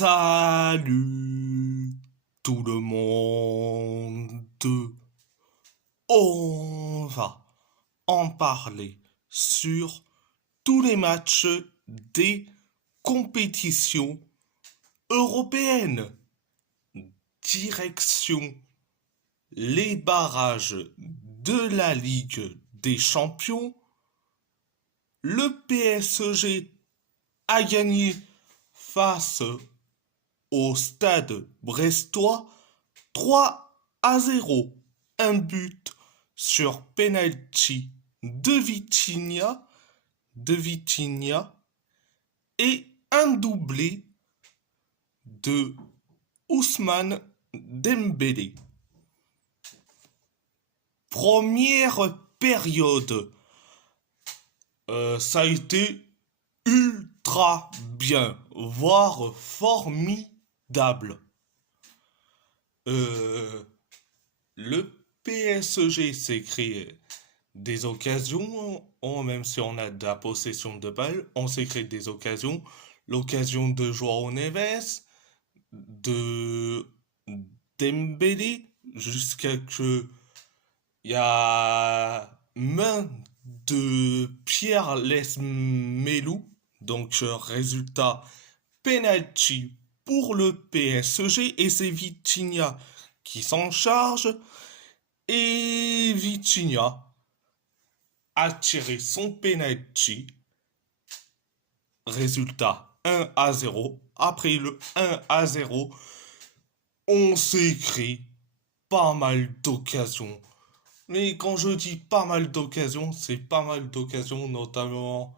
Salut tout le monde. On va en parler sur tous les matchs des compétitions européennes. Direction les barrages de la Ligue des Champions. Le PSG a gagné face au Stade Brestois 3-0. Un but sur penalty de Vitinha et un doublé de Ousmane Dembélé. Première période, ça a été ultra bien, voire formidable. Le PSG s'est créé des occasions, même si on a de la possession de balle, on s'est créé des occasions. L'occasion de Joao Neves, de Dembélé, jusqu'à que il y a main de Pierre Lesmelou. Donc résultat penalty pour le PSG et c'est Vitinha qui s'en charge. Et Vitinha a tiré son penalty. Résultat 1-0. Après le 1-0, on s'est créé pas mal d'occasions. Mais quand je dis pas mal d'occasions, c'est pas mal d'occasions, notamment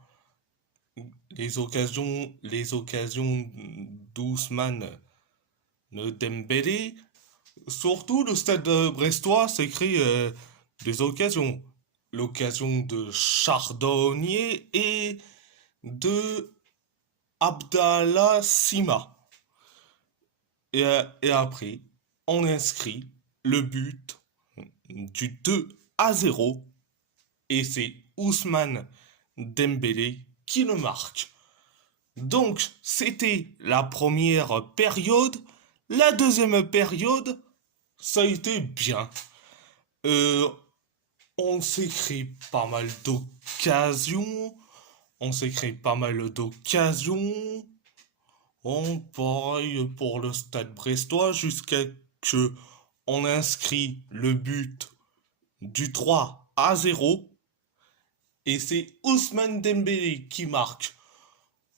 les occasions d'Ousmane Dembélé. Surtout le stade brestois s'est créé des occasions. L'occasion de Chardonnier et de Abdallah Sima. Et après, on inscrit le but du 2-0 et c'est Ousmane Dembélé qui le marque. Donc, c'était la première période. La deuxième période, ça a été bien. Euh, on s'est créé pas mal d'occasions. On s'est créé pas mal d'occasions. Pareil pour le stade brestois jusqu'à que on inscrit le but du 3-0 et c'est Ousmane Dembélé qui marque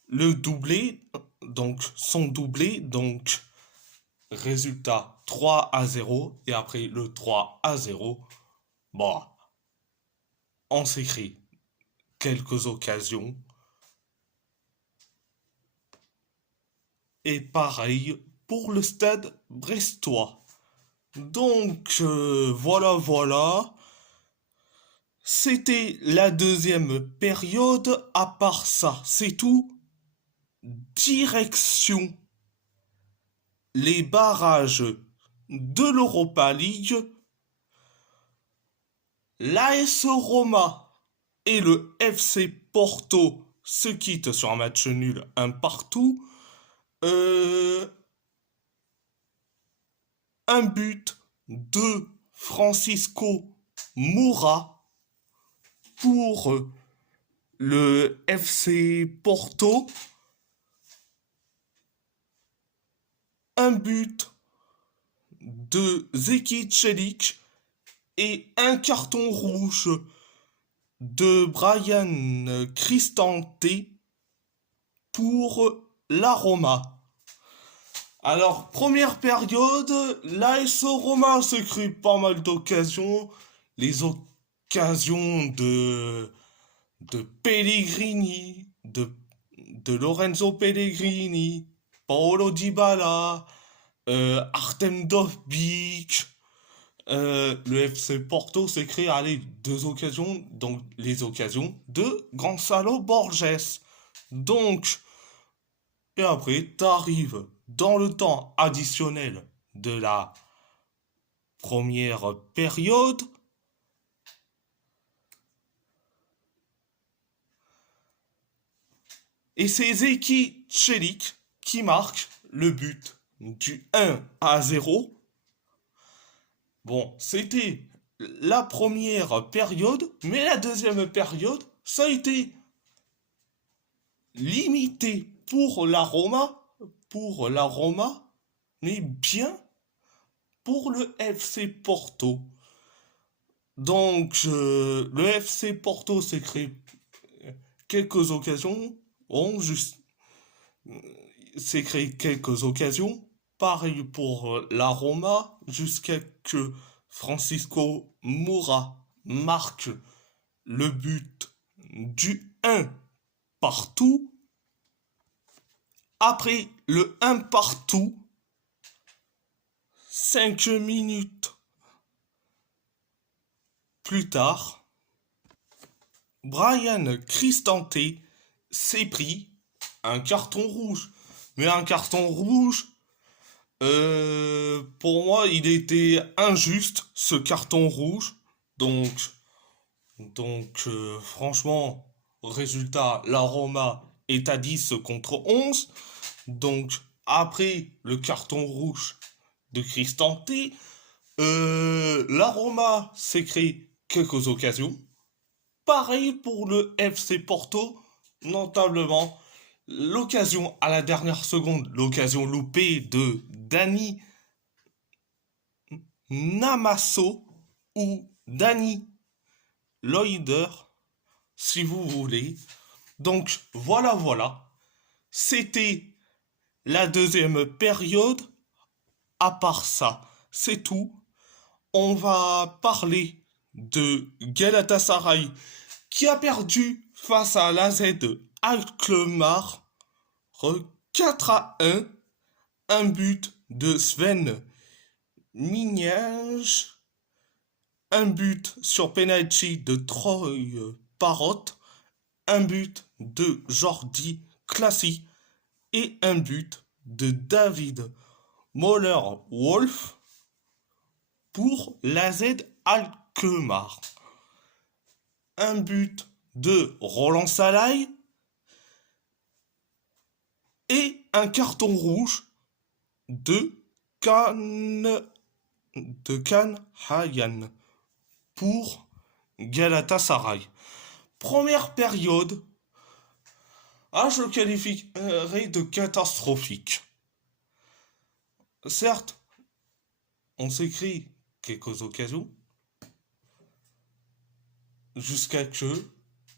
le doublé, donc son doublé, donc résultat 3-0 et après le 3-0, bon, on s'écrit quelques occasions et pareil pour le stade brestois. Donc voilà. C'était la deuxième période. À part ça, c'est tout. Direction les barrages de l'Europa League. L'AS Roma et le FC Porto se quittent sur un match nul, un partout. Un but de Francisco Moura pour le FC Porto. Un but de Zeki Celik et un carton rouge de Brian Cristante pour la Roma. Alors, première période, l'AS Roma se crée pas mal d'occasions. Les occasions de Pellegrini, de Lorenzo Pellegrini, Paolo Dybala, Artem Dovbyk. Le FC Porto s'est créé, allez, deux occasions, donc les occasions de Gonzalo Borges. Donc, et après, t'arrives dans le temps additionnel de la première période. Et c'est Zeki Celik qui marque le but du 1-0. Bon, c'était la première période, mais la deuxième période, ça a été limité pour la Roma, mais bien pour le FC Porto. Donc, le FC Porto s'est créé quelques occasions, ont juste s'est créé quelques occasions. Pareil pour la Roma, jusqu'à que Francisco Moura marque le but du 1 partout. Après le 1 partout, 5 minutes plus tard, Brian Cristante s'est pris un carton rouge. Mais un carton rouge, pour moi, il était injuste, ce carton rouge. Donc, franchement, résultat, la Roma est à 10 contre 11. Donc, après le carton rouge de Cristante, la Roma s'est créé quelques occasions. Pareil pour le FC Porto, notablement l'occasion à la dernière seconde, l'occasion loupée de Dani Namasso ou Dani Loider, si vous voulez. Donc voilà, c'était la deuxième période. À part ça, c'est tout. On va parler de Galatasaray qui a perdu face à l'AZ Alkmaar 4-1. Un but de Sven Mignage, un but sur penalty de Troy Parrot, un but de Jordi Classy et un but de David Moller-Wolf pour l'AZ Alkmaar. Un but de Roland Salai et un carton rouge de Kan Hayan pour Galatasaray. Première période, je le qualifierais de catastrophique. Certes, on s'écrit quelques occasions, jusqu'à que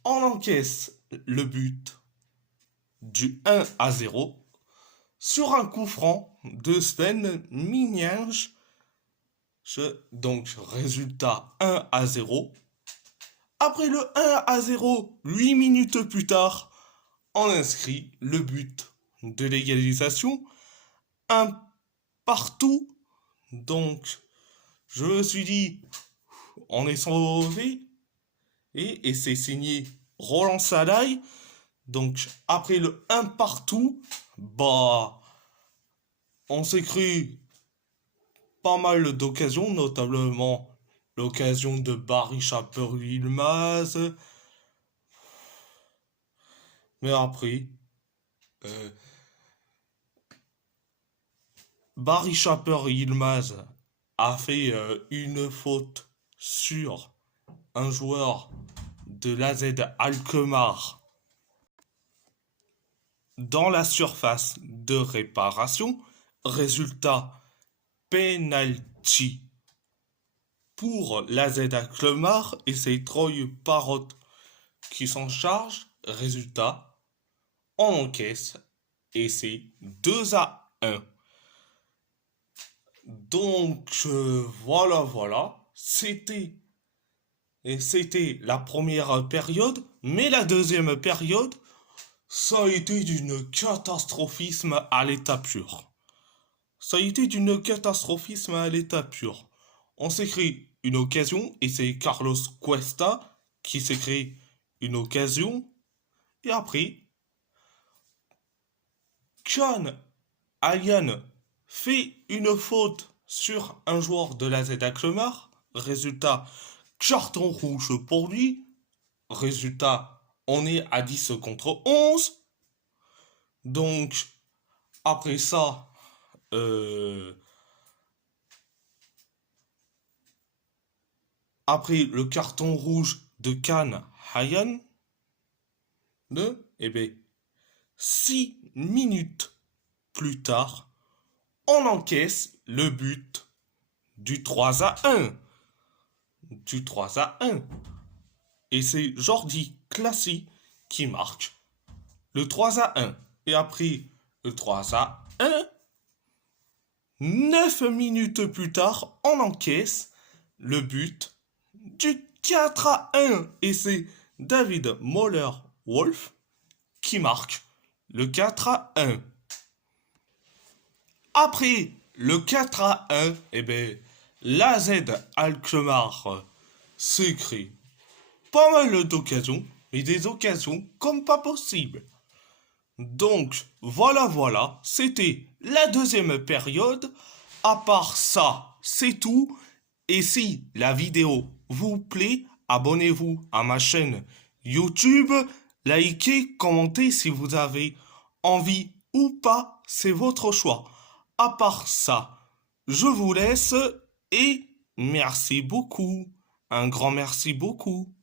on encaisse le but du 1-0 sur un coup franc de Sven Mignage. Donc, résultat 1-0. Après le 1-0, 8 minutes plus tard, on inscrit le but de l'égalisation. Un partout. Donc, je me suis dit, on est sauvé. Et c'est signé Roland Salai. Donc, après le 1 partout, on s'est cru pas mal d'occasions, notamment l'occasion de Barry Chaper-Yilmaz. Mais après, Barry Chaper-Yilmaz a fait une faute sur un joueur de l'AZ Alkmaar dans la surface de réparation. Résultat, penalty pour l'AZ Alkmaar et c'est Troy Parrot qui s'en charge. Résultat, on encaisse et c'est 2-1. Donc voilà, c'était la première période, mais la deuxième période, ça a été d'une catastrophisme à l'état pur. Ça a été d'une catastrophisme à l'état pur. On s'est créé une occasion et c'est Carlos Cuesta qui s'est créé une occasion. Et après, Can Alian fait une faute sur un joueur de la Z Alkmaar. Résultat, carton rouge pour lui. Résultat, on est à 10 contre 11. Donc, Après ça, euh, après le carton rouge de Can Hayan, eh bien, 6 minutes plus tard, on encaisse le but du 3-1. Du 3-1. Et c'est Jordi Classy qui marque le 3-1. Et après le 3-1, 9 minutes plus tard, on encaisse le but du 4-1. Et c'est David Moller-Wolf qui marque le 4-1. Après le 4-1, eh ben, l'AZ Alkmaar s'est créé pas mal d'occasions, mais des occasions comme pas possible. Donc, voilà, c'était la deuxième période. À part ça, c'est tout. Et si la vidéo vous plaît, abonnez-vous à ma chaîne YouTube, likez, commentez si vous avez envie ou pas, c'est votre choix. À part ça, je vous laisse et merci beaucoup. Un grand merci beaucoup.